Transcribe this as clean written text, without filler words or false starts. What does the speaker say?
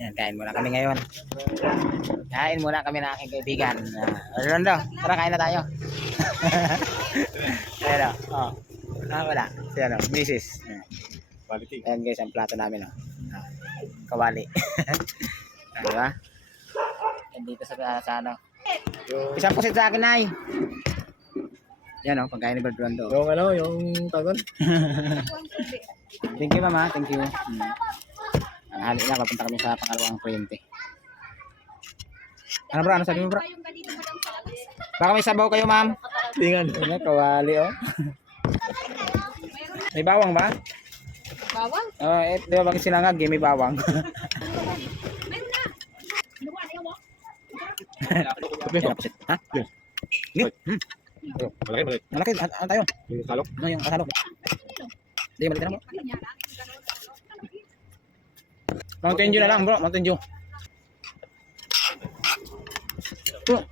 Yan, kain muna kami ngayon. Kain muna kami ng aking kaibigan. Rondo, tara kain na tayo. Ayan o. Oh. Wala. Ayan o, misis. Ayan guys, ang plato namin o. Kawali. Diba? Yan dito sa ano. Isang pusit sa akin ay. Yan o, pagkain ni Brad Rondo. Yung ano, yung tagon. Thank you mama, thank you. Ang hali na, papunta kami sa pangalawang printe. Ano bro, ano sabi mo bro? Baka may sabaw kayo ma'am? Tingan. Ayan, kawali oh. May bawang ba? Bawang? Oh, di ba bakit sinangag eh, may bawang. Ha? Malaki. Malaki, ano tayo? Yung salok. Ano yung kasalok? Hindi, maliit na mo. Mountain Dew na lang bro, Mountain Dew. Bro,